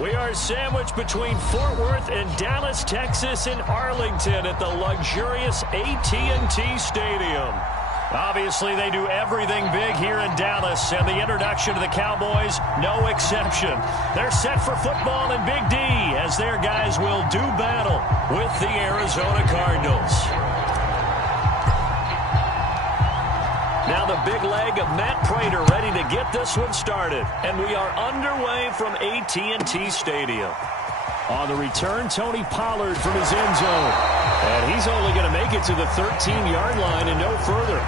We are sandwiched between Fort Worth and Dallas, Texas, and Arlington at the luxurious AT&T Stadium. Obviously, they do everything big here in Dallas, and the introduction to the Cowboys, no exception. They're set for football in Big D as their guys will do battle with the Arizona Cardinals. Now the big leg of Matt Prater ready to get this one started, and we are underway from AT&T Stadium. On the return, Tony Pollard from his end zone, and he's only going to make it to the 13-yard line and no further.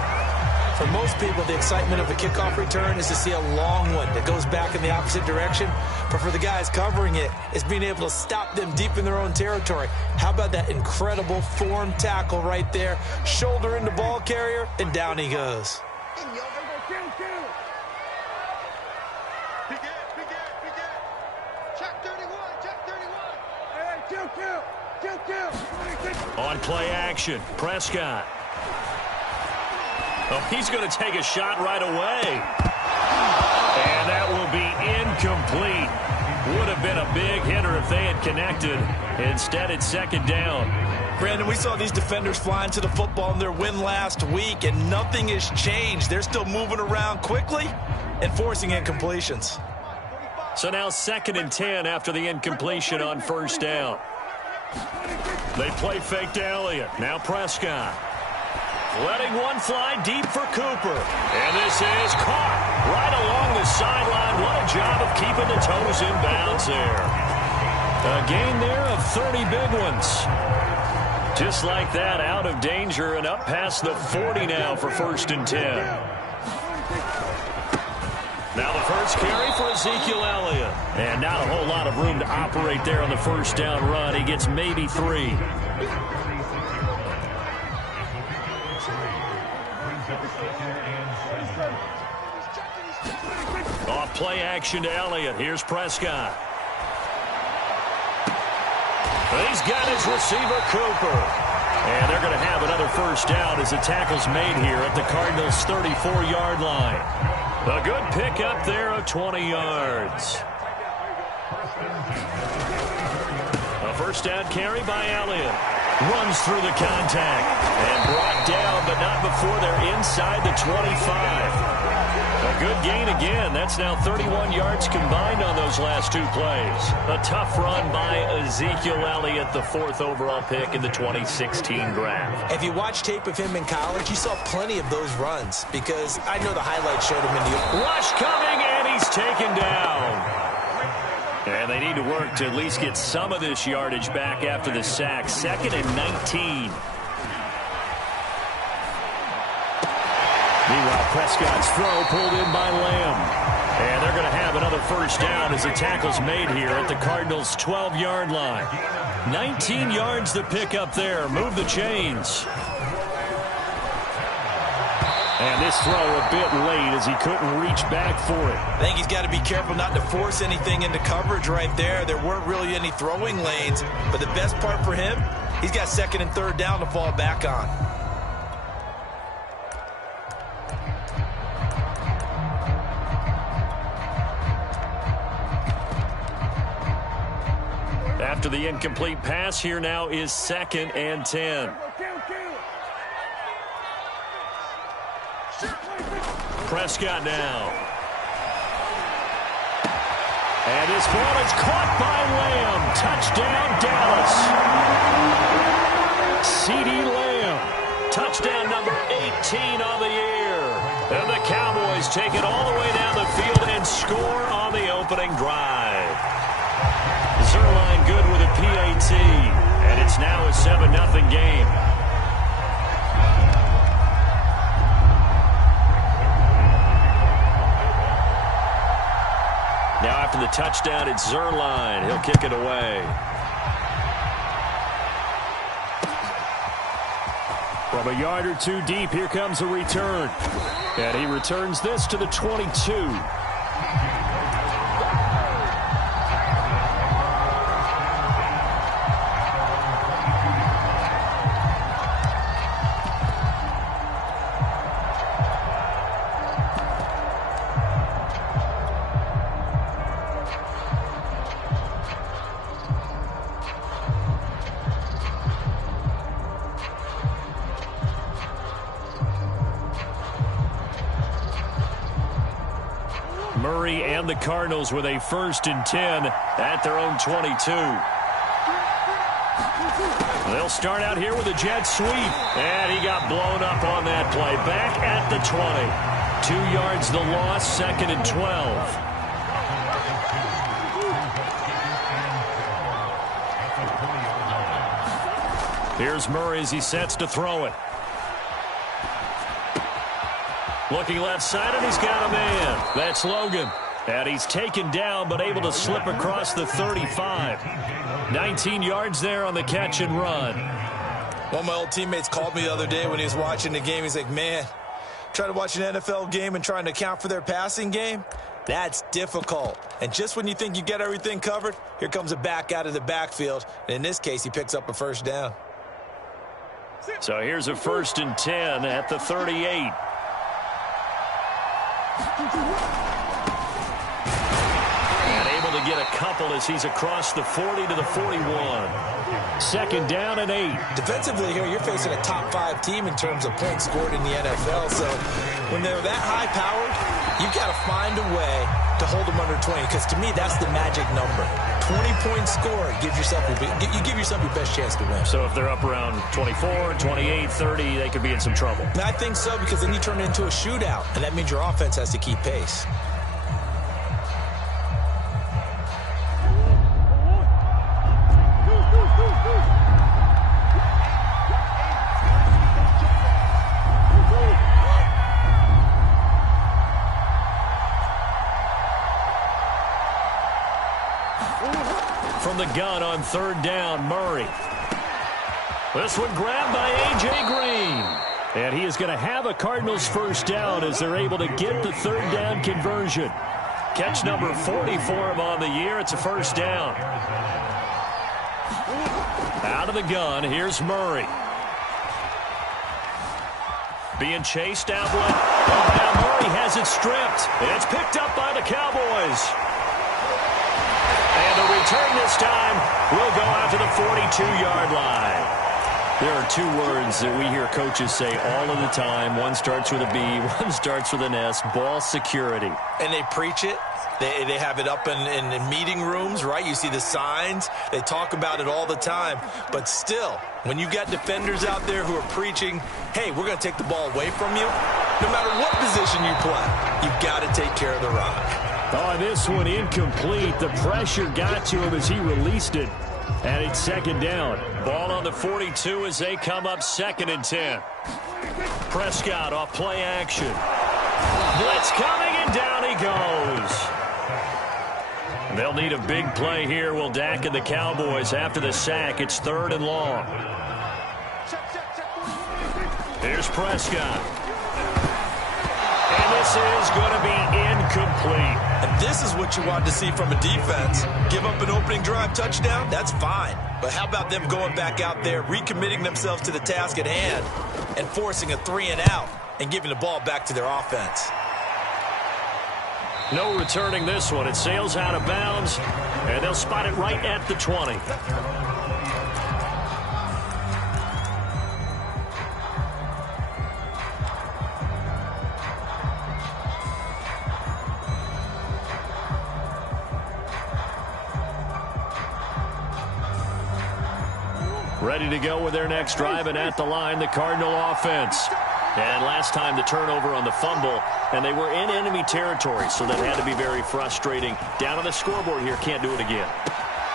For most people, the excitement of a kickoff return is to see a long one that goes back in the opposite direction. But for the guys covering it, it's being able to stop them deep in their own territory. How about that incredible form tackle right there? Shoulder in the ball carrier, and down he goes. On play action, Prescott. Oh, he's going to take a shot right away. And that will be incomplete. Would have been a big hitter if they had connected. Instead, it's second down. Brandon, we saw these defenders flying to the football in their win last week, and nothing has changed. They're still moving around quickly and forcing incompletions. So now 2nd and 10 after the incompletion on first down. They play fake to Elliott. Now Prescott. Letting one fly deep for Cooper. And this is caught right along the sideline. What a job of keeping the toes in bounds there. A gain there of 30 big ones. Just like that, out of danger and up past the 40 now for 1st and 10. Now the first carry for Ezekiel Elliott. And not a whole lot of room to operate there on the first down run. He gets maybe 3. Off play action to Elliott. Here's Prescott. He's got his receiver, Cooper. And they're going to have another first down as the tackle's made here at the Cardinals' 34-yard line. A good pickup there of 20 yards. A first down carry by Elliott. Runs through the contact. And brought down, but not before they're inside the 25. A good gain again. That's now 31 yards combined on those last 2 plays. A tough run by Ezekiel Elliott, the 4th overall pick in the 2016 draft. If you watch tape of him in college, you saw plenty of those runs because I know the highlights showed him in the... Rush coming, and he's taken down. And they need to work to at least get some of this yardage back after the sack. 2nd and 19. Meanwhile, Prescott's throw pulled in by Lamb. And they're going to have another first down as the tackle's made here at the Cardinals' 12-yard line. 19 yards to pick up there. Move the chains. And this throw a bit late as he couldn't reach back for it. I think he's got to be careful not to force anything into coverage right there. There weren't really any throwing lanes. But the best part for him, he's got 2nd and 3rd down to fall back on. After the incomplete pass, here now is 2nd and 10. Prescott now. And this ball is caught by Lamb. Touchdown, Dallas. CeeDee Lamb. Touchdown number 18 on the year. And the Cowboys take it all the way down the field and score on the opening drive. Zerline good with a PAT. And it's now a 7-0 game. Now after the touchdown, it's Zerline. He'll kick it away. From a yard or 2 deep, here comes a return. And he returns this to the 22. Murray and the Cardinals with a 1st and 10 at their own 22. They'll start out here with a jet sweep. And he got blown up on that play. Back at the 20. 2 yards the loss, 2nd and 12. Here's Murray as he sets to throw it. Looking left side, and he's got a man. That's Logan. And he's taken down, but able to slip across the 35. 19 yards there on the catch and run. One of my old teammates called me the other day when he was watching the game. He's like, man, trying to watch an NFL game and trying to account for their passing game? That's difficult. And just when you think you get everything covered, here comes a back out of the backfield. And in this case, he picks up a 1st down. So here's a 1st and 10 at the 38. And able to get a couple as he's across the 40 to the 41. 2nd down and 8. Defensively here, you're facing a top 5 team in terms of points scored in the NFL. So when they're that high-powered, you've got to find a way to hold them under 20. Because to me, that's the magic number. 20 points scored gives yourself you give yourself your best chance to win. So if they're up around 24, 28, 30, they could be in some trouble. I think so, because then you turn it into a shootout, and that means your offense has to keep pace. From the gun on 3rd down, Murray. This one grabbed by A.J. Green. And he is going to have a Cardinals 1st down as they're able to get the 3rd down conversion. Catch number 40 for him on the year. It's a 1st down. Out of the gun, here's Murray. Being chased out left. Oh, now Murray has it stripped. It's picked up by the Cowboys. And the return this time will go out to the 42-yard line. There are 2 words that we hear coaches say all of the time. One starts with a B, one starts with an S, ball security. And they preach it. They have it up in meeting rooms, right? You see the signs. They talk about it all the time. But still, when you got defenders out there who are preaching, hey, we're going to take the ball away from you, no matter what position you play, you've got to take care of the rock. Oh, this one incomplete. The pressure got to him as he released it. And it's 2nd down. Ball on the 42 as they come up 2nd and 10. Prescott off play action. Blitz coming, and down he goes. They'll need a big play here. Will Dak and the Cowboys after the sack. It's 3rd and long. Here's Prescott. And this is going to be incomplete. And this is what you want to see from a defense. Give up an opening drive touchdown, that's fine. But how about them going back out there, recommitting themselves to the task at hand, and forcing a 3 and out, and giving the ball back to their offense. No returning this one. It sails out of bounds, and they'll spot it right at the 20. Ready to go with their next drive, and at the line, the Cardinal offense. And last time the turnover on the fumble, and they were in enemy territory, so that had to be very frustrating. Down on the scoreboard here, can't do it again.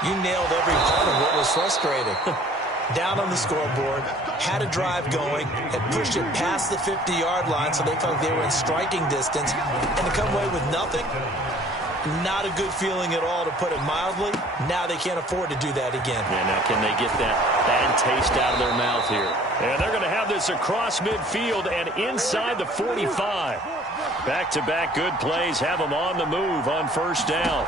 You nailed every part of what was frustrating. Down on the scoreboard, had a drive going, had pushed it past the 50-yard line, so they felt like they were in striking distance, and to come away with nothing, not a good feeling at all, to put it mildly. Now they can't afford to do that again. Yeah, now can they get that bad taste out of their mouth here? And they're going to have this across midfield and inside the 45. Back-to-back good plays have them on the move on 1st down.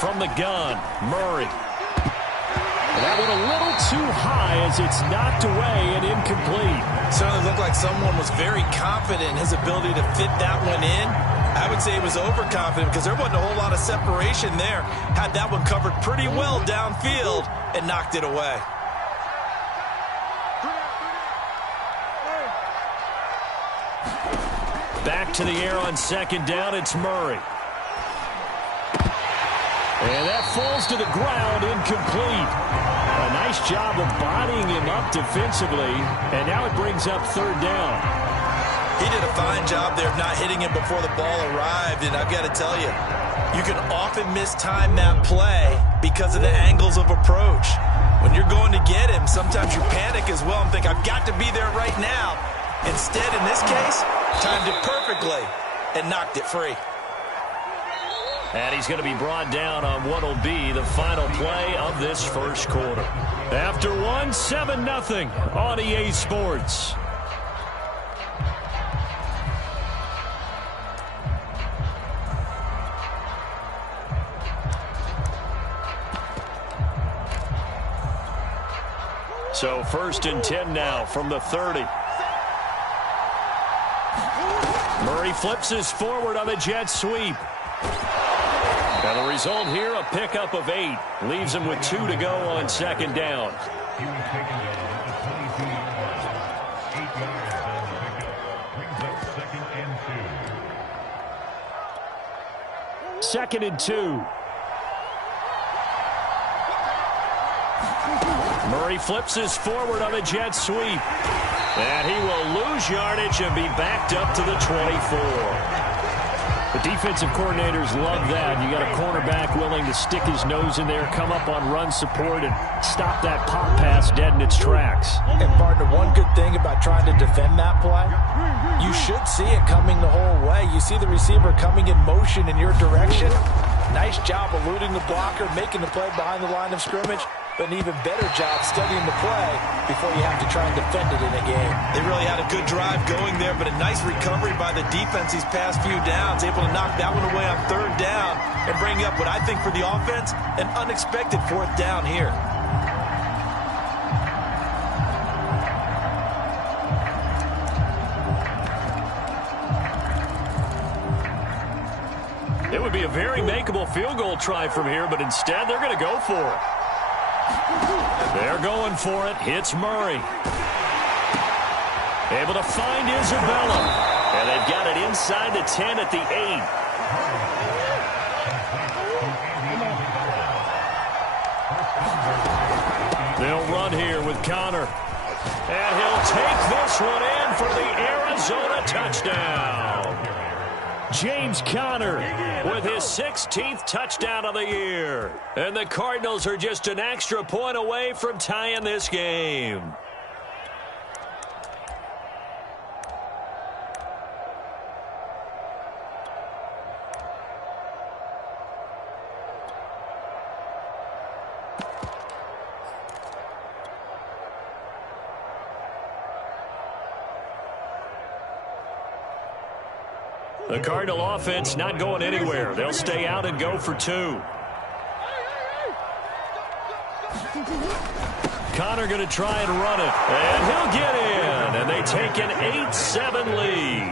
From the gun, Murray. And that one a little too high as it's knocked away and incomplete. Certainly looked like someone was very confident in his ability to fit that one in. I would say he was overconfident because there wasn't a whole lot of separation there. Had that one covered pretty well downfield and knocked it away. Back to the air on 2nd down, it's Murray. And that falls to the ground, incomplete. A nice job of bodying him up defensively, and now it brings up third down. He did a fine job there of not hitting him before the ball arrived, and I've got to tell you, you can often mistime that play because of the angles of approach. When you're going to get him, sometimes you panic as well and think, I've got to be there right now. Instead, in this case, timed it perfectly and knocked it free. And he's going to be brought down on what will be the final play of this first quarter. After one, 7-0 on EA Sports. So 1st and 10 now from the 30. Murray flips his forward on the jet sweep. And the result here, a pickup of 8. Leaves him with 2 to go on 2nd down. He was taken down at the 22 yard line. 8 yards on the pickup. Brings up 2nd and 2. 2nd and 2. Murray flips his forward on the jet sweep. And he will lose yardage and be backed up to the 24. The defensive coordinators love that. You got a cornerback willing to stick his nose in there, come up on run support, and stop that pop pass dead in its tracks. And, partner, one good thing about trying to defend that play, you should see it coming the whole way. You see the receiver coming in motion in your direction. Nice job eluding the blocker, making the play behind the line of scrimmage. But an even better job studying the play before you have to try and defend it in a game. They really had a good drive going there, but a nice recovery by the defense these past few downs, able to knock that one away on 3rd down and bring up what I think for the offense, an unexpected 4th down here. It would be a very makeable field goal try from here, but instead they're going to go for it. They're going for it. Hits Murray. Able to find Isabella. And they've got it inside the 10 at the 8. They'll run here with Connor. And he'll take this one in for the Arizona touchdown. James Conner with his 16th touchdown of the year. And the Cardinals are just an extra point away from tying this game. The Cardinal offense not going anywhere. They'll stay out and go for 2. Connor going to try and run it. And he'll get in. And they take an 8-7 lead.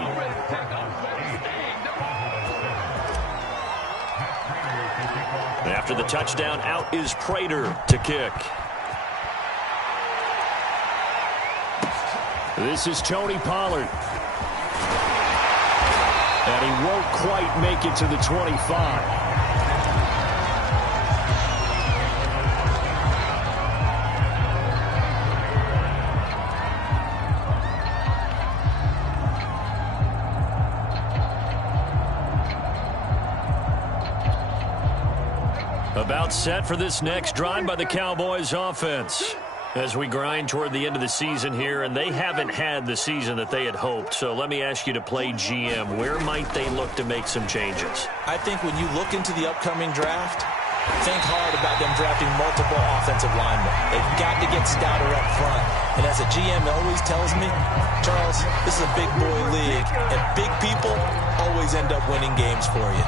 After the touchdown, out is Prater to kick. This is Tony Pollard. And he won't quite make it to the 25. About set for this next drive by the Cowboys offense. As we grind toward the end of the season here, and they haven't had the season that they had hoped. So let me ask you to play GM. Where might they look to make some changes? I think when you look into the upcoming draft, think hard about them drafting multiple offensive linemen. They've got to get stouter up front. And as a GM always tells me, Charles, this is a big boy league, and big people always end up winning games for you.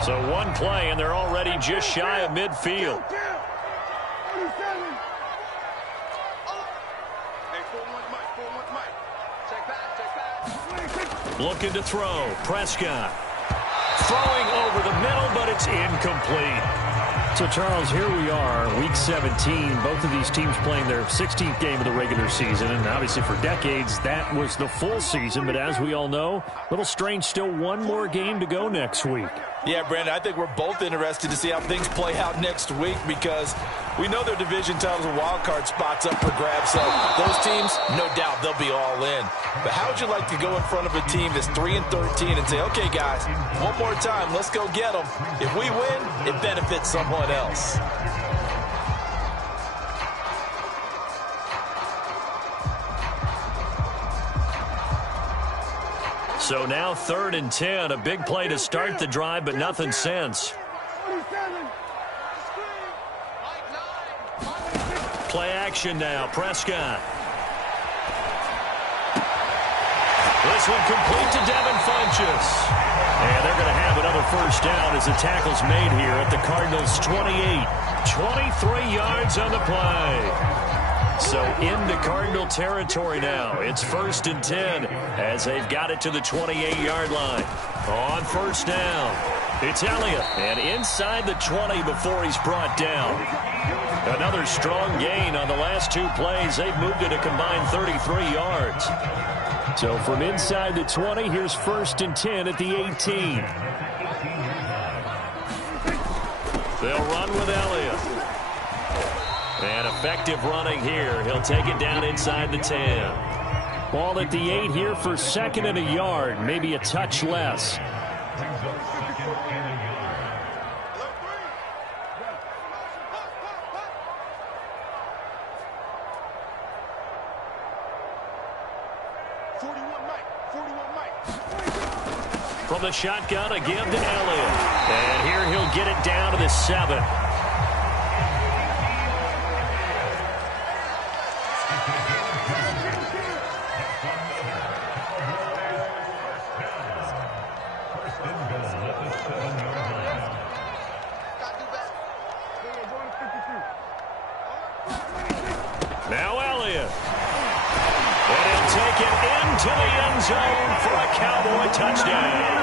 So one play, and they're already just shy of midfield. Looking to throw. Prescott. Throwing over the middle, but it's incomplete. So, Charles, here we are, Week 17. Both of these teams playing their 16th game of the regular season. And obviously for decades, that was the full season. But as we all know, a little strange, still one more game to go next week. Yeah, Brandon, I think we're both interested to see how things play out next week because we know their division titles and wild card spots up for grabs. So those teams, no doubt, they'll be all in. But how would you like to go in front of a team that's 3-13 and say, okay, guys, one more time, let's go get them. If we win, it benefits someone else. So now 3rd and 10, a big play to start the drive, but nothing since. Play action now, Prescott. This one complete to Devin Funchess. And they're going to have another first down as the tackle's made here at the Cardinals' 28. 23 yards on the play. So into Cardinal territory now. It's 1st and 10 as they've got it to the 28-yard line. On first down, it's Elliott. And inside the 20 before he's brought down. Another strong gain on the last 2 plays. They've moved it a combined 33 yards. So from inside the 20, here's 1st and 10 at the 18. They'll run with Elliott. And effective running here. He'll take it down inside the 10. Ball at the 8 here for 2nd and a yard. Maybe a touch less. From the shotgun, a give to Elliott. And here he'll get it down to the 7. Now Elliott. And he'll take it into the end zone for a Cowboy touchdown.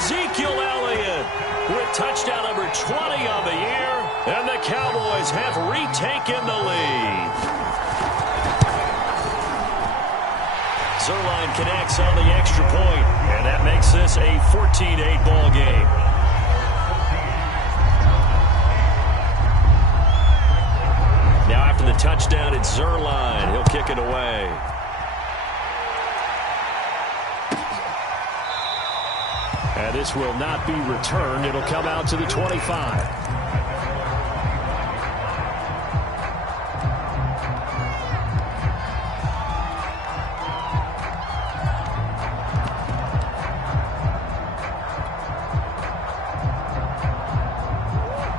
Ezekiel Elliott with touchdown number 20 on the year, and the Cowboys have retaken the lead. Zerline connects on the extra point, and that makes this a 14-8 ball game. Now after the touchdown, it's Zerline. He'll kick it away. And this will not be returned. It'll come out to the 25.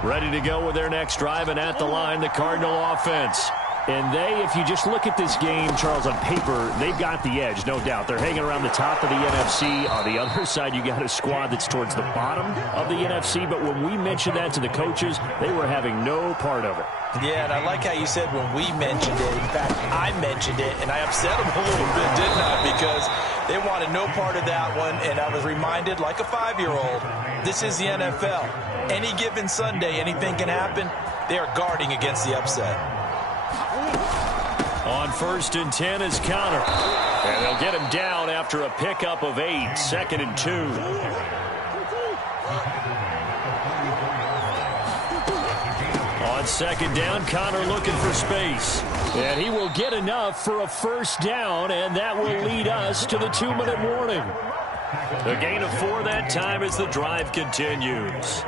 Ready to go with their next drive, and at the line, the Cardinal offense. And they, if you just look at this game, Charles, on paper, they've got the edge, no doubt. They're hanging around the top of the NFC. On the other side, you got a squad that's towards the bottom of the NFC. But when we mentioned that to the coaches, they were having no part of it. Yeah, and I like how you said when we mentioned it. In fact, I mentioned it, and I upset them a little bit, didn't I? Because they wanted no part of that one, and I was reminded, like a 5-year-old, this is the NFL. Any given Sunday, anything can happen. They are guarding against the upset. On 1st and 10 is Connor. And they'll get him down after a pickup of 8. 2nd and 2. On 2nd down, Connor looking for space. And he will get enough for a first down, and that will lead us to the 2-minute warning. A gain of 4 that time as the drive continues.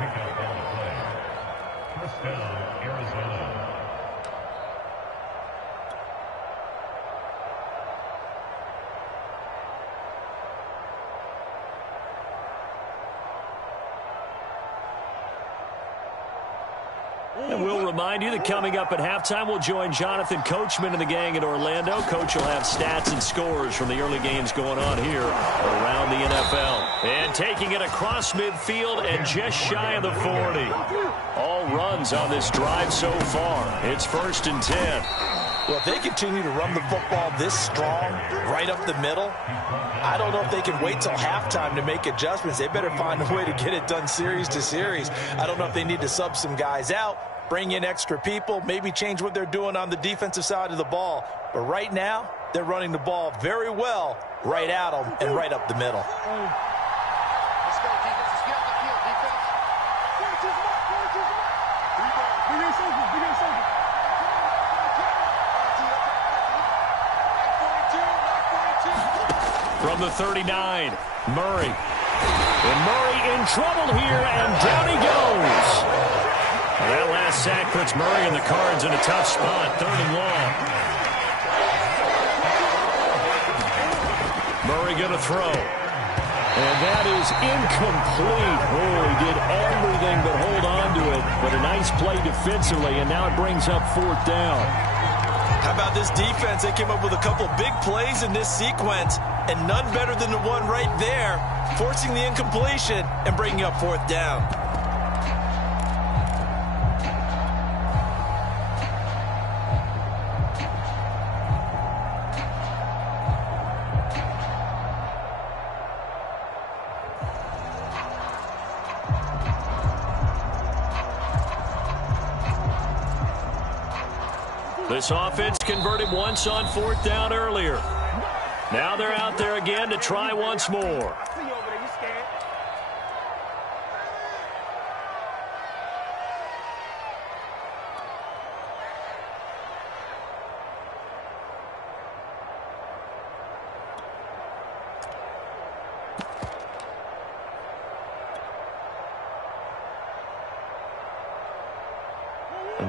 And we'll remind you that coming up at halftime, we'll join Jonathan Coachman and the gang in Orlando. Coach will have stats and scores from the early games going on here around the NFL. And taking it across midfield and just shy of the 40. All runs on this drive so far. It's 1st and 10. Well, if they continue to run the football this strong, right up the middle, I don't know if they can wait till halftime to make adjustments. They better find a way to get it done series to series. I don't know if they need to sub some guys out, bring in extra people, maybe change what they're doing on the defensive side of the ball. But right now, they're running the ball very well right at them and right up the middle. Let's go, defense. Let's get on the field, defense. From the 39, Murray. And Murray in trouble here, and down he goes. Well, that last sack puts Murray and the Cards in a tough spot, 3rd and long. Murray going to throw. And that is incomplete. Oh, he did everything but hold on to it. But a nice play defensively, and now it brings up 4th down. How about this defense? They came up with a couple big plays in this sequence, and none better than the one right there, forcing the incompletion and bringing up 4th down. This offense converted once on 4th down earlier. Now they're out there again to try once more.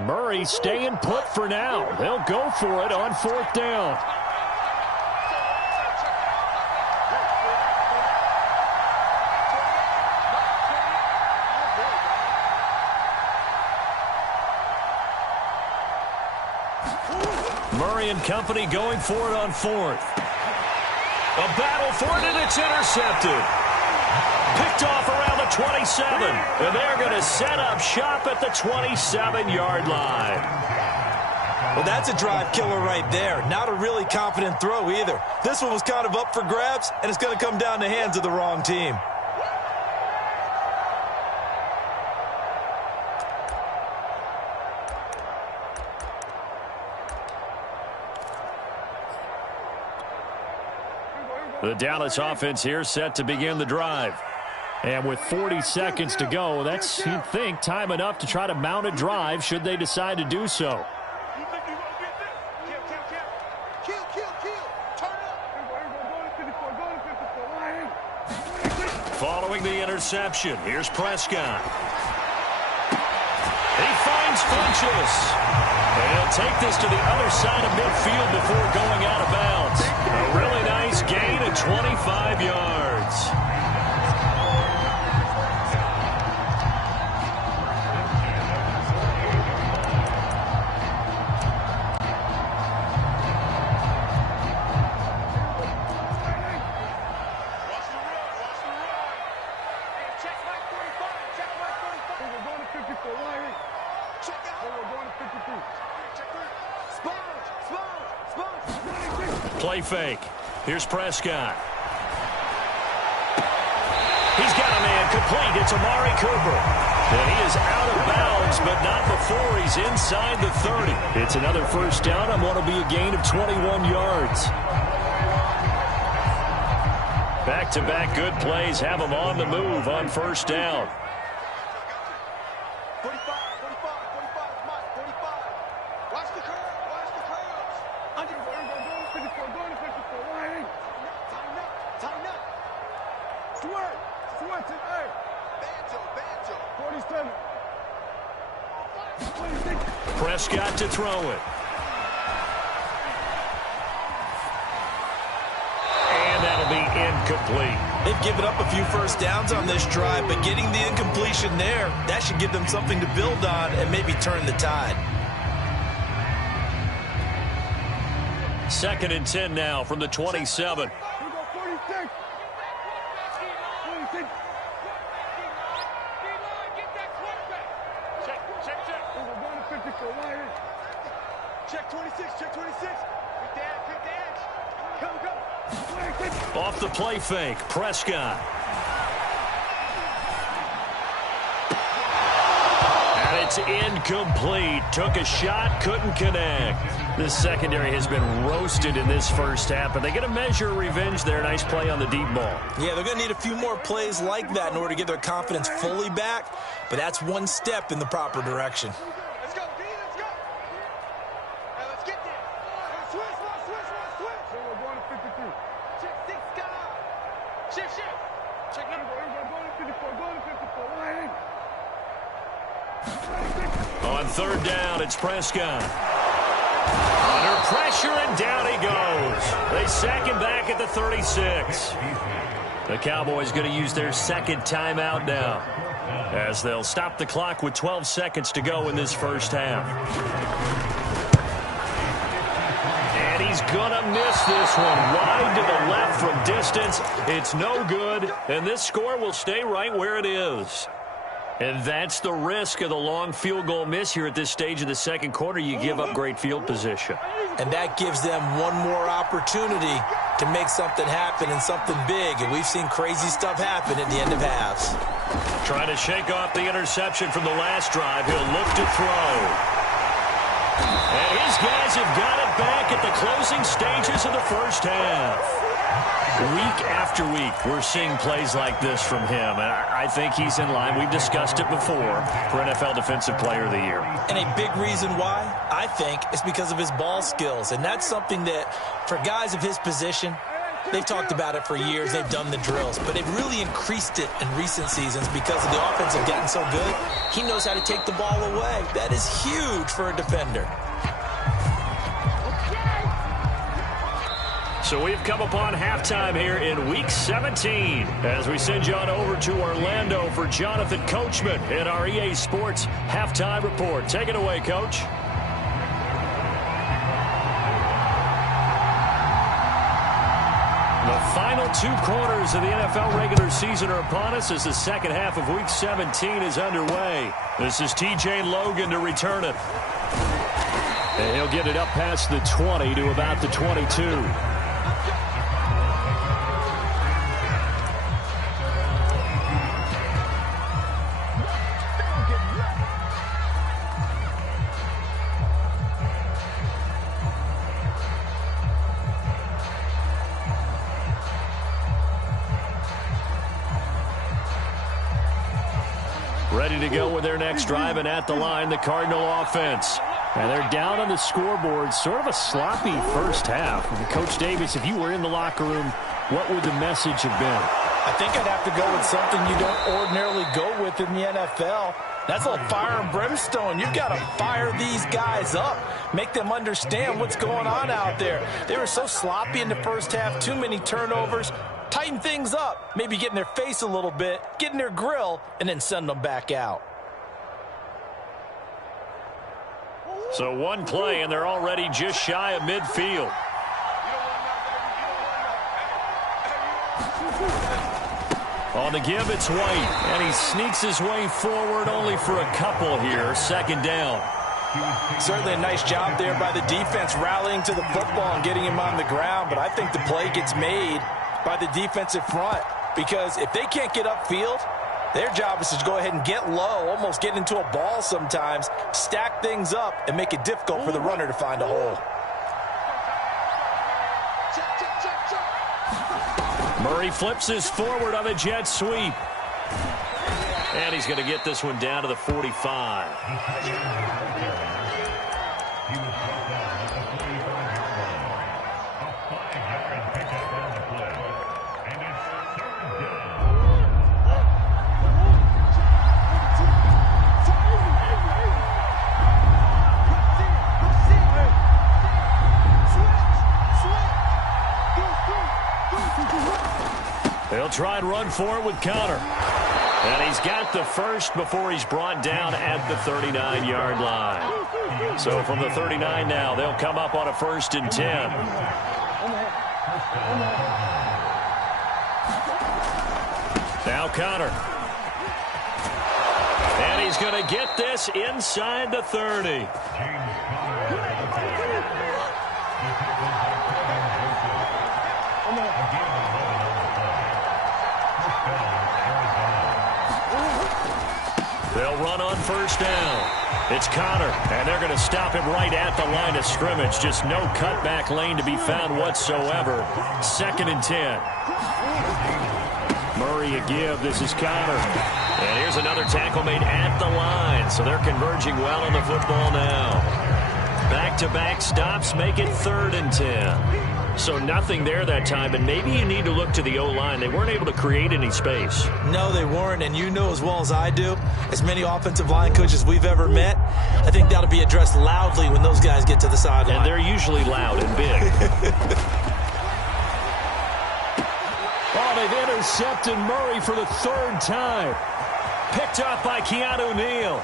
Murray staying put for now. They'll go for it on 4th down. Murray and company going for it on 4th. A battle for it, and it's intercepted. Picked off around the 27, and they're going to set up shop at the 27-yard line. Well, that's a drive killer right there. Not a really confident throw either. This one was kind of up for grabs, and it's going to come down the hands of the wrong team. The Dallas offense here set to begin the drive. And with 40 seconds to go, that's, you'd think, time enough to try to mount a drive should they decide to do so. Following the interception, here's Prescott. He finds Funchess. And he'll take this to the other side of midfield before going out of bounds. A really nice gain of 25 yards. Play fake. Here's Prescott. He's got a man complete. It's Amari Cooper. And he is out of bounds, but not before he's inside the 30. It's another first down on what will be a gain of 21 yards. Back-to-back good plays have him on the move on first down. Prescott to throw it. And that'll be incomplete. They've given up a few first downs on this drive, but getting the incompletion there, that should give them something to build on and maybe turn the tide. 2nd and 10 now from the 27. Check 26, check 26. Good dash. Go. Off the play fake, Prescott. And it's incomplete. Took a shot, couldn't connect. This secondary has been roasted in this first half, but they get a measure of revenge there. Nice play on the deep ball. Yeah, they're going to need a few more plays like that in order to get their confidence fully back, but that's one step in the proper direction. Let's go, D, let's go. Hey, let's get there. Switch. We're going to 53. Check 6, God. Shift. Check number 4. We're going to 54. On third down, it's Prescott. Under pressure, and down he goes. They sack him back at the 36. The Cowboys going to use their second timeout now, as they'll stop the clock with 12 seconds to go in this first half. And he's going to miss this one. Wide to the left from distance. It's no good, and this score will stay right where it is. And that's the risk of the long field goal miss here at this stage of the second quarter. You give up great field position. And that gives them one more opportunity to make something happen and something big. And we've seen crazy stuff happen at the end of halves. Trying to shake off the interception from the last drive. He'll look to throw. And his guys have got it back at the closing stages of the first half. Week after week, we're seeing plays like this from him. And I think he's in line. We've discussed it before for NFL Defensive Player of the Year. And a big reason why, I think, is because of his ball skills. And that's something that, for guys of his position, they've talked about it for years. They've done the drills. But they've really increased it in recent seasons because of the offense have gotten so good. He knows how to take the ball away. That is huge for a defender. So we've come upon halftime here in Week 17 as we send you on over to Orlando for Jonathan Coachman in our EA Sports Halftime Report. Take it away, Coach. The final 2 quarters of the NFL regular season are upon us as the second half of Week 17 is underway. This is T.J. Logan to return it. And he'll get it up past the 20 to about the 22. Ready to go with their next drive, and at the line, the Cardinal offense. And they're down on the scoreboard. Sort of a sloppy first half. Coach Davis, if you were in the locker room, what would the message have been? I think I'd have to go with something you don't ordinarily go with in the NFL. That's a little fire and brimstone. You've got to fire these guys up. Make them understand what's going on out there. They were so sloppy in the first half. Too many turnovers. Tighten things up. Maybe get in their face a little bit. Get in their grill. And then send them back out. So one play, and they're already just shy of midfield. On the give, it's White, and he sneaks his way forward only for a couple here. Second down. Certainly a nice job there by the defense rallying to the football and getting him on the ground, but I think the play gets made by the defensive front because if they can't get upfield, their job is to go ahead and get low, almost get into a ball sometimes, stack things up, and make it difficult for the runner to find a hole. Murray flips his forward on a jet sweep. And he's going to get this one down to the 45. They'll try and run for it with Connor. And he's got the first before he's brought down at the 39-yard line. So from the 39 now, they'll come up on a 1st and 10. Now Connor. And he's he's going to get this inside the 30. They'll run on first down. It's Connor, and they're going to stop him right at the line of scrimmage. Just no cutback lane to be found whatsoever. 2nd and 10. Murray a give. This is Connor. And here's another tackle made at the line. So they're converging well on the football now. Back-to-back stops make it 3rd and 10. So nothing there that time, and maybe you need to look to the O-line. They weren't able to create any space. No, they weren't, and you know as well as I do, as many offensive line coaches we've ever met, I think that'll be addressed loudly when those guys get to the sideline. And they're usually loud and big. They've intercepted Murray for the 3rd time. Picked up by Keanu Neal.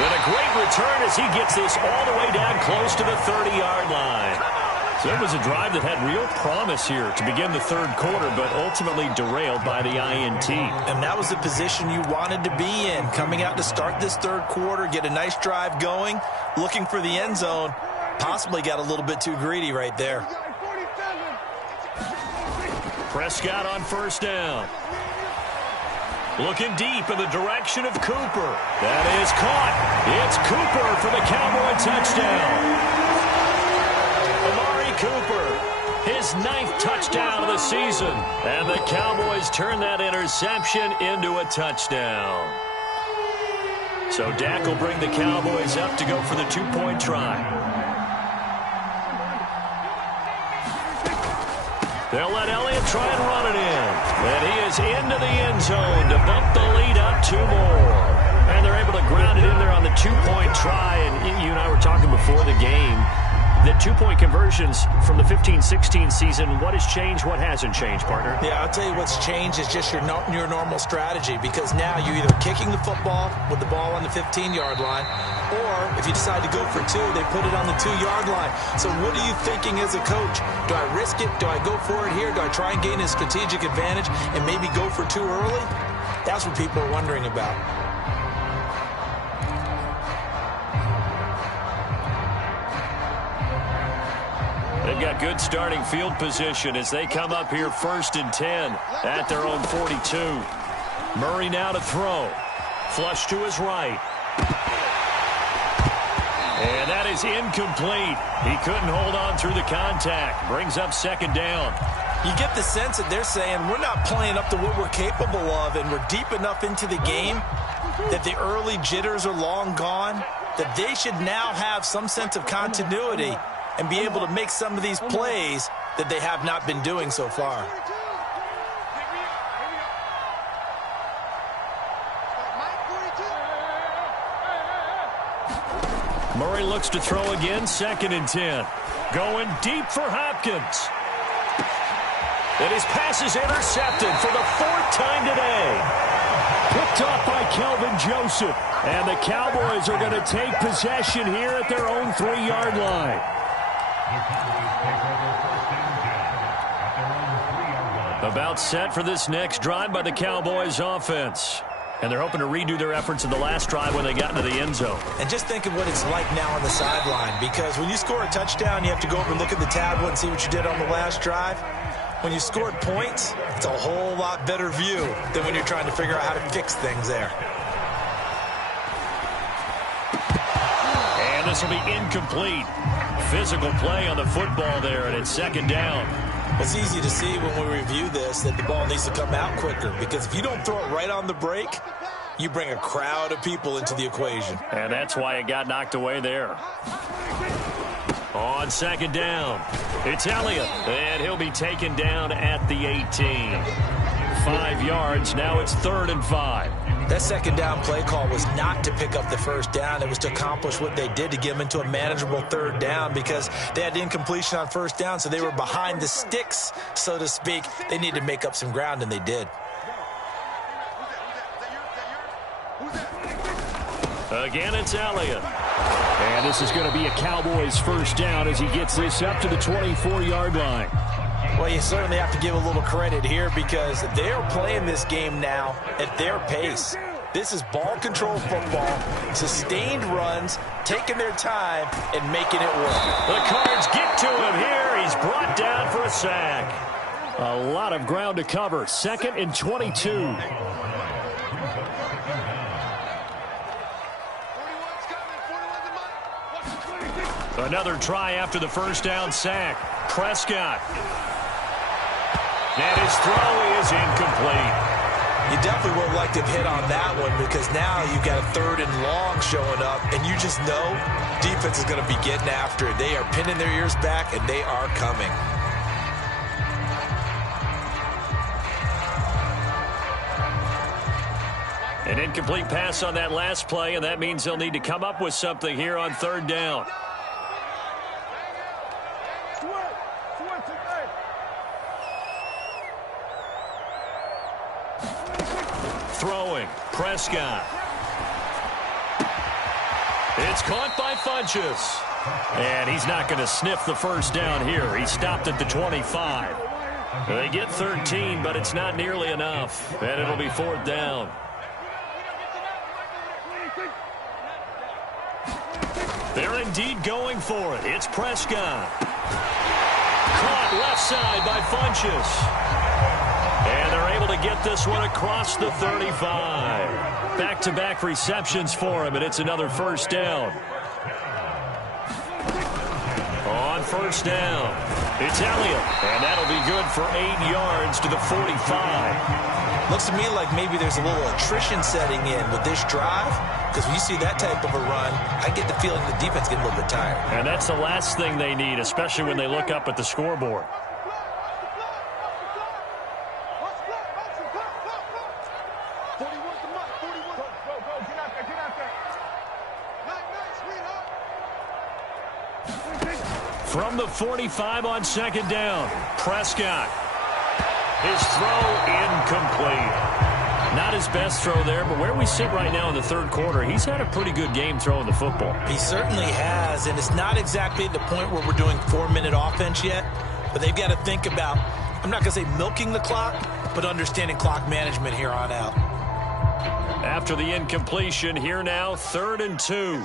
And a great return as he gets this all the way down close to the 30-yard line. So it was a drive that had real promise here to begin the 3rd quarter, but ultimately derailed by the INT. And that was the position you wanted to be in, coming out to start this 3rd quarter, get a nice drive going, looking for the end zone. Possibly got a little bit too greedy right there. Prescott on first down. Looking deep in the direction of Cooper. That is caught. It's Cooper for the Cowboy touchdown. Cooper, his 9th touchdown of the season. And the Cowboys turn that interception into a touchdown. So Dak will bring the Cowboys up to go for the 2-point try. They'll let Elliott try and run it in. And he is into the end zone to bump the lead up 2 more. And they're able to ground it in there on the 2-point try. And you and I were talking before the game. The 2-point conversions from the 15-16 season, what has changed, what hasn't changed, partner? Yeah, I'll tell you what's changed is just your normal strategy, because now you're either kicking the football with the ball on the 15-yard line, or if you decide to go for 2, they put it on the 2-yard line. So what are you thinking as a coach? Do I risk it? Do I go for it here? Do I try and gain a strategic advantage and maybe go for 2 early? That's what people are wondering about. They've got good starting field position as they come up here 1st and 10 at their own 42. Murray now to throw. Flush to his right. And that is incomplete. He couldn't hold on through the contact. Brings up 2nd down. You get the sense that they're saying we're not playing up to what we're capable of, and we're deep enough into the game that the early jitters are long gone, that they should now have some sense of continuity and be able to make some of these plays that they have not been doing so far. Murray looks to throw again, 2nd and 10. Going deep for Hopkins. And his pass is intercepted for the 4th time today. Picked off by Kelvin Joseph. And the Cowboys are going to take possession here at their own 3-yard line. About set for this next drive by the Cowboys offense. And they're hoping to redo their efforts in the last drive when they got into the end zone. And just think of what it's like now on the sideline, because when you score a touchdown, you have to go over and look at the tablet and see what you did on the last drive. When you scored points, it's a whole lot better view than when you're trying to figure out how to fix things there. And this will be incomplete. Physical play on the football there, and it's 2nd down. It's easy to see when we review this that the ball needs to come out quicker, because if you don't throw it right on the break, you bring a crowd of people into the equation. And that's why it got knocked away there. On 2nd down, it's Elliott, and he'll be taken down at the 18. 5 yards, now it's 3rd and 5. That 2nd down play call was not to pick up the 1st down. It was to accomplish what they did, to get them into a manageable 3rd down, because they had incompletion on 1st down, so they were behind the sticks, so to speak. They needed to make up some ground, and they did. Again, it's Elliott. And this is going to be a Cowboys 1st down as he gets this up to the 24-yard line. Well, you certainly have to give a little credit here, because they're playing this game now at their pace. This is ball control football, sustained runs, taking their time, and making it work. The Cards get to him here. He's brought down for a sack. A lot of ground to cover. 2nd and 22. Another try after the first down sack. Prescott. And his throw is incomplete. You definitely would have liked to have hit on that one because now you've got a 3rd and long showing up, and you just know defense is going to be getting after it. They are pinning their ears back, and they are coming. An incomplete pass on that last play, and that means they'll need to come up with something here on 3rd down. Throwing, Prescott. It's caught by Funchess. And he's not going to sniff the first down here. He stopped at the 25. They get 13, but it's not nearly enough. And it'll be 4th down. They're indeed going for it. It's Prescott. Caught left side by Funchess. And they're able to get this one across the 35. Back-to-back receptions for him, and it's another first down. On first down, it's Elliott, and that'll be good for 8 yards to the 45. Looks to me like maybe there's a little attrition setting in with this drive, because when you see that type of a run, I get the feeling the defense getting a little bit tired. And that's the last thing they need, especially when they look up at the scoreboard. From the 45 on 2nd down, Prescott. His throw incomplete. Not his best throw there, but where we sit right now in the 3rd quarter, he's had a pretty good game throwing the football. He certainly has, and it's not exactly the point where we're doing 4-minute offense yet, but they've got to think about, I'm not going to say milking the clock, but understanding clock management here on out. After the incompletion, here now, 3rd and 2.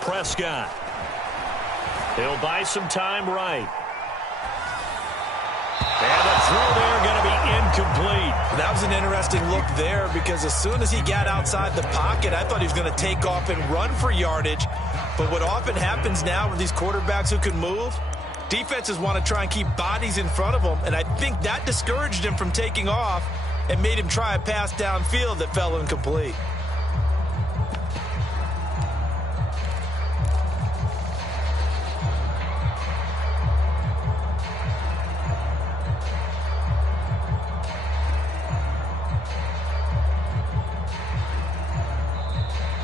Prescott. He'll buy some time right. And the throw there going to be incomplete. That was an interesting look there because as soon as he got outside the pocket, I thought he was going to take off and run for yardage. But what often happens now with these quarterbacks who can move, defenses want to try and keep bodies in front of them, and I think that discouraged him from taking off and made him try a pass downfield that fell incomplete.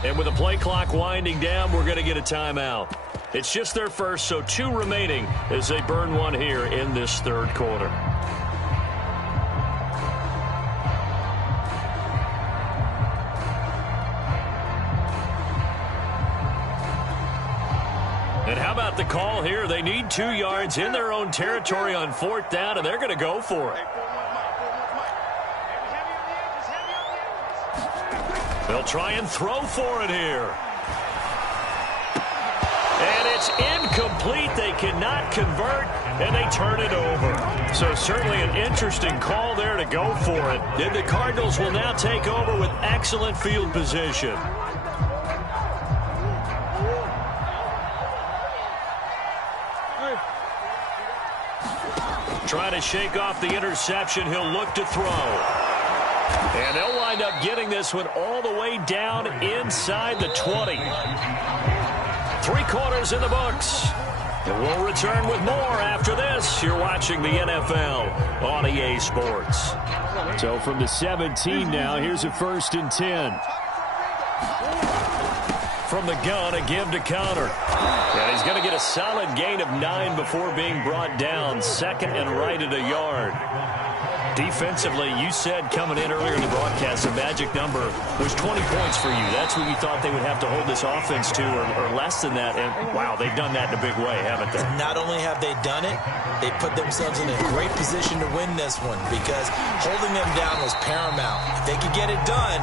And with the play clock winding down, we're going to get a timeout. It's just their first, so 2 remaining as they burn one here in this 3rd quarter. And how about the call here? They need 2 yards in their own territory on 4th down, and they're going to go for it. They'll try and throw for it here. And it's incomplete. They cannot convert, and they turn it over. So certainly an interesting call there to go for it. And the Cardinals will now take over with excellent field position. Trying to shake off the interception. He'll look to throw. And they'll wind up getting this one all the way down inside the 20. 3 quarters in the books. And we'll return with more after this. You're watching the NFL on EA Sports. So from the 17 now, here's a 1st and 10. From the gun, a give to counter. And he's going to get a solid gain of 9 before being brought down. 2nd and right at a yard. Defensively, you said coming in earlier in the broadcast, the magic number was 20 points for you. That's what you thought they would have to hold this offense to, or less than that. And, wow, they've done that in a big way, haven't they? Not only have they done it, they put themselves in a great position to win this one because holding them down was paramount. If they could get it done,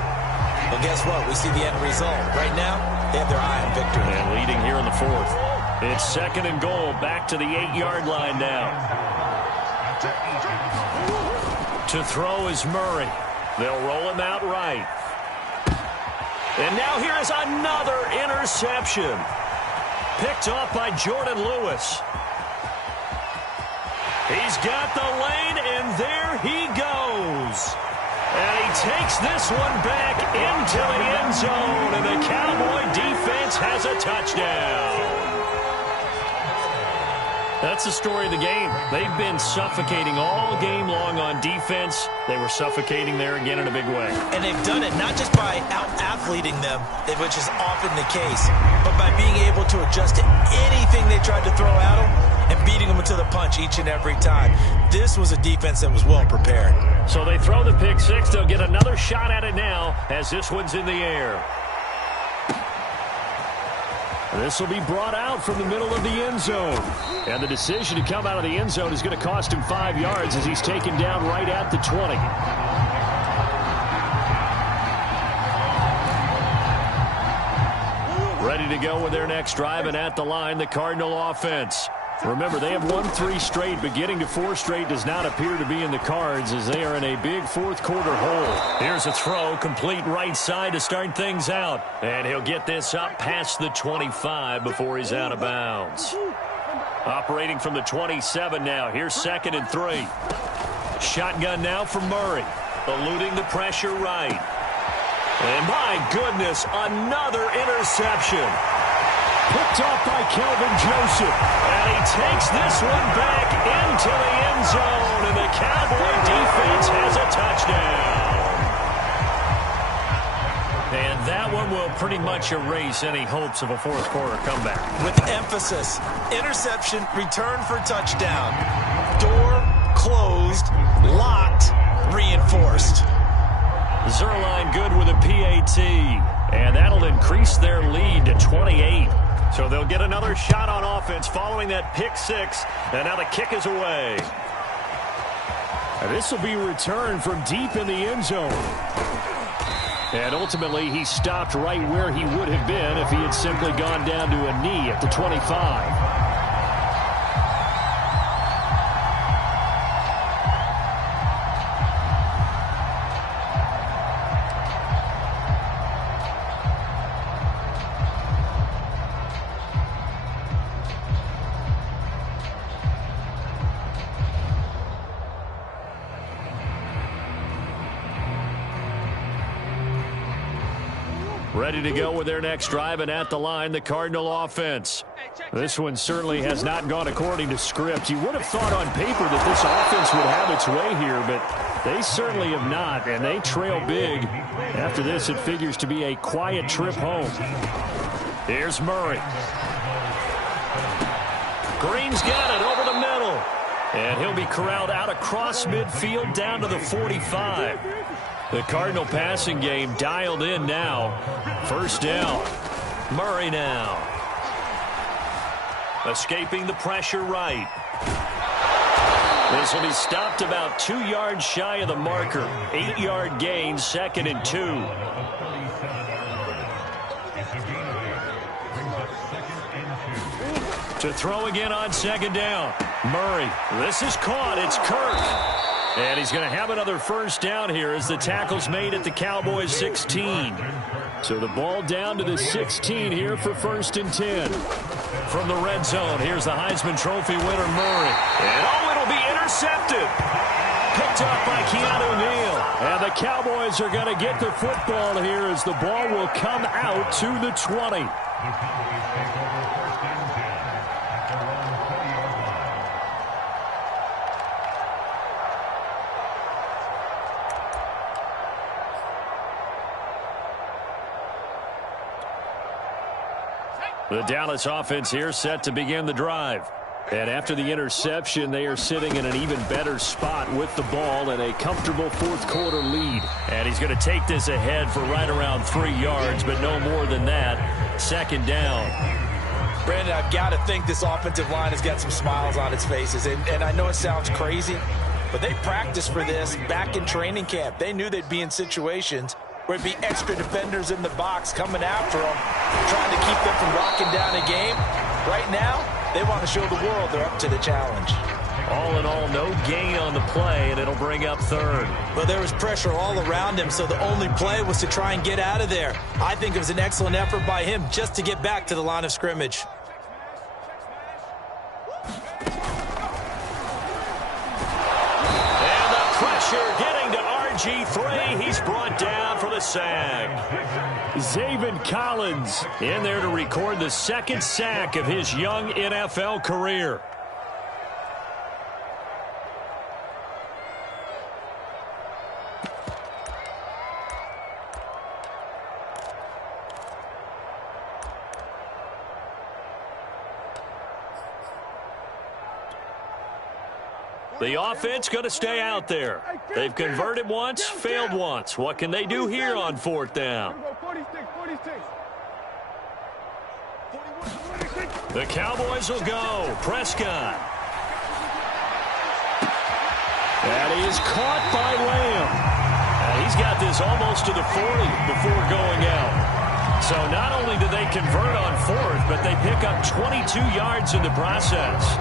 well, guess what? We see the end result. Right now, they have their eye on victory. And leading here in the fourth. It's 2nd and goal, back to the 8-yard line now. To throw is Murray. They'll roll him out right. And now here is another interception. Picked off by Jordan Lewis. He's got the lane, and there he goes. And he takes this one back into the end zone, and the Cowboy defense has a touchdown. That's the story of the game. They've been suffocating all game long on defense. They were suffocating there again in a big way. And they've done it not just by out-athleting them, which is often the case, but by being able to adjust to anything they tried to throw at them and beating them to the punch each and every time. This was a defense that was well prepared. So they throw the pick six. They'll get another shot at it now as this one's in the air. This will be brought out from the middle of the end zone. And the decision to come out of the end zone is going to cost him 5 yards as he's taken down right at the 20. Ready to go with their next drive, and at the line, the Cardinal offense. Remember, they have won 3 straight, but getting to 4 straight does not appear to be in the cards as they are in a big fourth-quarter hole. Here's a throw, complete right side to start things out. And he'll get this up past the 25 before he's out of bounds. Operating from the 27 now. Here's 2nd and 3. Shotgun now for Murray. Eluding the pressure right. And my goodness, another interception. Picked off by Kelvin Joseph. And he takes this one back into the end zone. And the Cowboy defense has a touchdown. And that one will pretty much erase any hopes of a fourth-quarter comeback. With emphasis, interception, return for touchdown. Door closed, locked, reinforced. Zerline good with a PAT. And that'll increase their lead to 28. So they'll get another shot on offense following that pick six. And now the kick is away. And this will be returned from deep in the end zone. And ultimately, he stopped right where he would have been if he had simply gone down to a knee at the 25. Ready to go with their next drive, and at the line, the Cardinal offense. This one certainly has not gone according to script. You would have thought on paper that this offense would have its way here, but they certainly have not, and they trail big. After this, it figures to be a quiet trip home. Here's Murray. Green's got it over the middle, and he'll be corralled out across midfield down to the 45. The Cardinal passing game dialed in now. First down. Murray now. Escaping the pressure right. This will be stopped about 2 yards shy of the marker. 8-yard gain, 2nd and 2. To throw again on 2nd down. Murray. This is caught. It's Kirk. And he's going to have another first down here as the tackle's made at the Cowboys 16. So the ball down to the 16 here for 1st and 10. From the red zone, here's the Heisman Trophy winner, Murray. And oh, it'll be intercepted. Picked up by Keanu Neal. And the Cowboys are going to get the football here as the ball will come out to the 20. The Dallas offense here set to begin the drive. And after the interception, they are sitting in an even better spot with the ball and a comfortable fourth-quarter lead. And he's going to take this ahead for right around 3 yards, but no more than that. Second down. Brandon, I've got to think this offensive line has got some smiles on its faces. And I know it sounds crazy, but they practiced for this back in training camp. They knew they'd be in situations where it'd be extra defenders in the box coming after them, trying to keep them from locking down a game. Right now, they want to show the world they're up to the challenge. All in all, no gain on the play, and it'll bring up third. Well, there was pressure all around him, so the only play was to try and get out of there. I think it was an excellent effort by him just to get back to the line of scrimmage. And the pressure getting to RG3. He's brought down for the sack. Zaven Collins in there to record the second sack of his young NFL career. The offense going to stay out there. They've converted once, failed once. What can they do here on fourth down? The Cowboys will go. Prescott. That is caught by Lamb. And he's got this almost to the 40 before going out. So not only do they convert on fourth, but they pick up 22 yards in the process.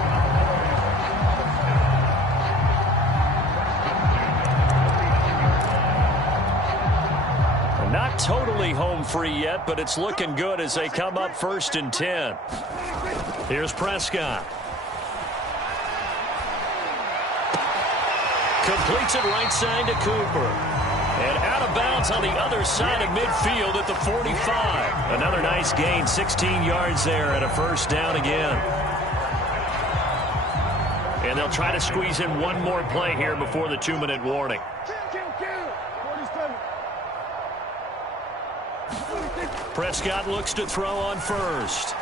Not totally home free yet, but it's looking good as they come up 1st and 10. Here's Prescott. Completes it right side to Cooper. And out of bounds on the other side of midfield at the 45. Another nice gain, 16 yards there and a first down again. And they'll try to squeeze in one more play here before the 2-minute warning. Prescott looks to throw on first.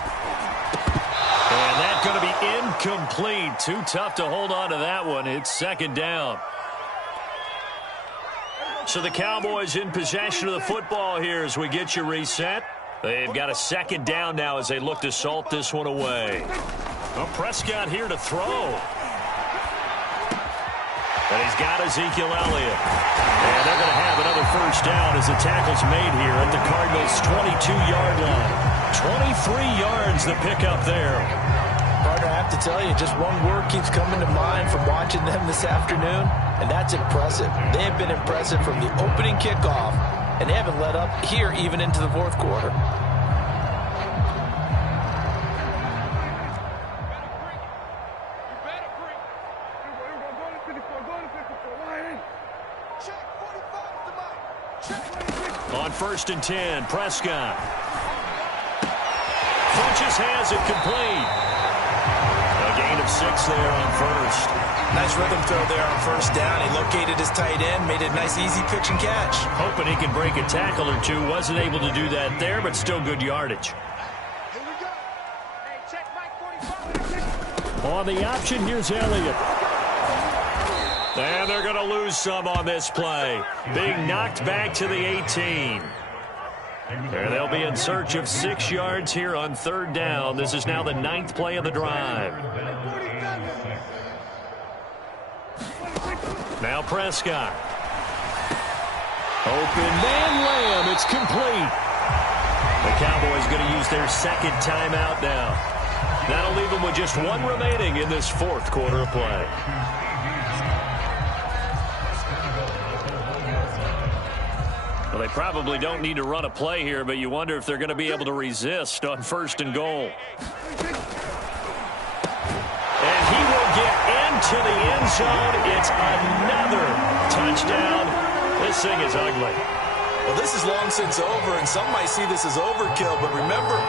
And that's going to be incomplete. Too tough to hold on to that one. It's second down. So the Cowboys in possession of the football here as we get you reset. They've got a second down now as they look to salt this one away. Well, Prescott here to throw. And he's got Ezekiel Elliott. And they're going to have another first down as the tackle's made here at the Cardinals' 22-yard line. 23 yards the pickup there. Partner, I have to tell you, just one word keeps coming to mind from watching them this afternoon, and that's impressive. They have been impressive from the opening kickoff, and they haven't let up here even into the fourth quarter. On 1st and 10, Prescott. Funches has it complete. A gain of 6 there on first. Nice rhythm throw there on first down. He located his tight end, made it a nice easy pitch and catch. Hoping he can break a tackle or two. Wasn't able to do that there, but still good yardage. Here we go. Hey, check Mike 45. On the option, here's Elliott. And they're going to lose some on this play. Being knocked back to the 18. And they'll be in search of 6 yards here on third down. This is now the 9th play of the drive. Now Prescott. Open man Lamb. It's complete. The Cowboys going to use their second timeout now. That'll leave them with just one remaining in this fourth quarter of play. Well, they probably don't need to run a play here, but you wonder if they're going to be able to resist on 1st and goal. And he will get into the end zone. It's another touchdown. This thing is ugly. Well, this is long since over, and some might see this as overkill, but remember,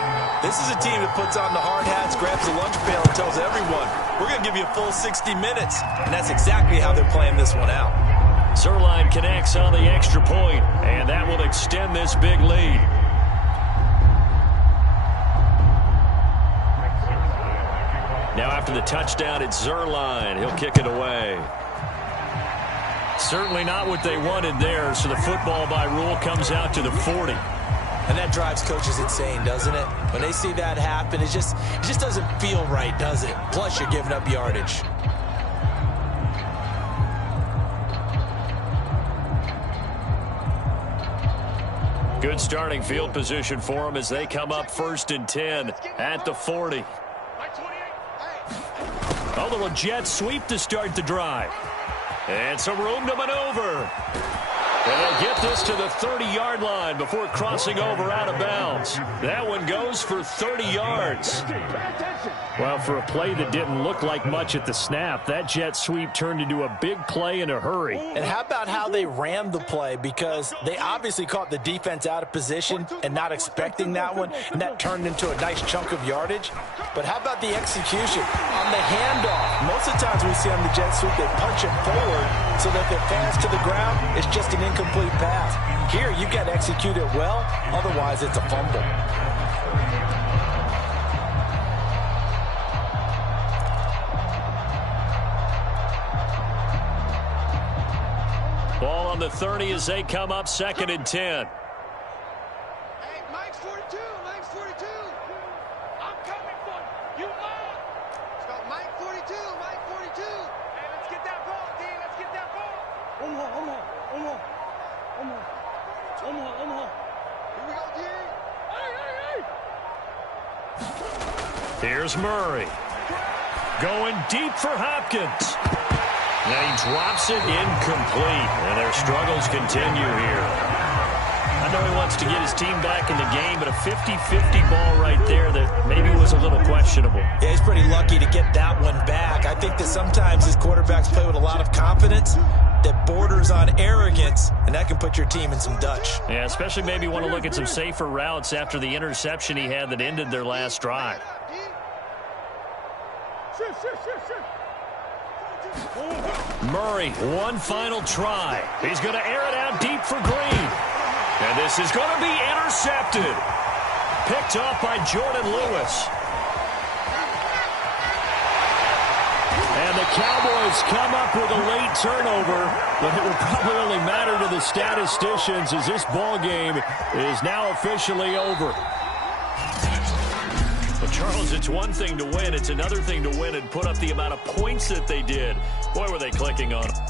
this is a team that puts on the hard hats, grabs the lunch pail, and tells everyone, we're going to give you a full 60 minutes, and that's exactly how they're playing this one out. Zerline connects on the extra point, and that will extend this big lead. Now after the touchdown, it's Zerline. He'll kick it away. Certainly not what they wanted there, so the football by rule comes out to the 40. And that drives coaches insane, doesn't it? When they see that happen, it just doesn't feel right, does it? Plus, you're giving up yardage. Good starting field position for them as they come up 1st and 10 at the 40. A little jet sweep to start the drive. And some room to maneuver. And they'll get this to the 30-yard line before crossing over out of bounds. That one goes for 30 yards. Well, for a play that didn't look like much at the snap, that jet sweep turned into a big play in a hurry. And how about how they rammed the play? Because they obviously caught the defense out of position and not expecting that one, and that turned into a nice chunk of yardage. But how about the execution? On the handoff, most of the times we see on the jet sweep, they punch it forward so that if it falls to the ground, it's just an incomplete pass. Here, you've got to execute it well, otherwise it's a fumble. Ball on the 30 as they come up 2nd and 10. Hey, Mike's 42. Mike's 42. I'm coming for you. You are. It's got Mike 42. Mike 42. Hey, let's get that ball, D. Let's get that ball. One more. Here we go, D. Hey. Here's Murray. Going deep for Hopkins. And he drops it incomplete. And their struggles continue here. I know he wants to get his team back in the game, but a 50-50 ball right there that maybe was a little questionable. Yeah, he's pretty lucky to get that one back. I think that sometimes his quarterbacks play with a lot of confidence that borders on arrogance, and that can put your team in some Dutch. Yeah, especially maybe want to look at some safer routes after the interception he had that ended their last drive. Murray, one final try. He's going to air it out deep for Green. And this is going to be intercepted. Picked up by Jordan Lewis. And the Cowboys come up with a late turnover, but it will probably only matter to the statisticians as this ball game is now officially over. Well, Charles, it's one thing to win. It's another thing to win and put up the amount of points that they did. Boy, were they clicking on them.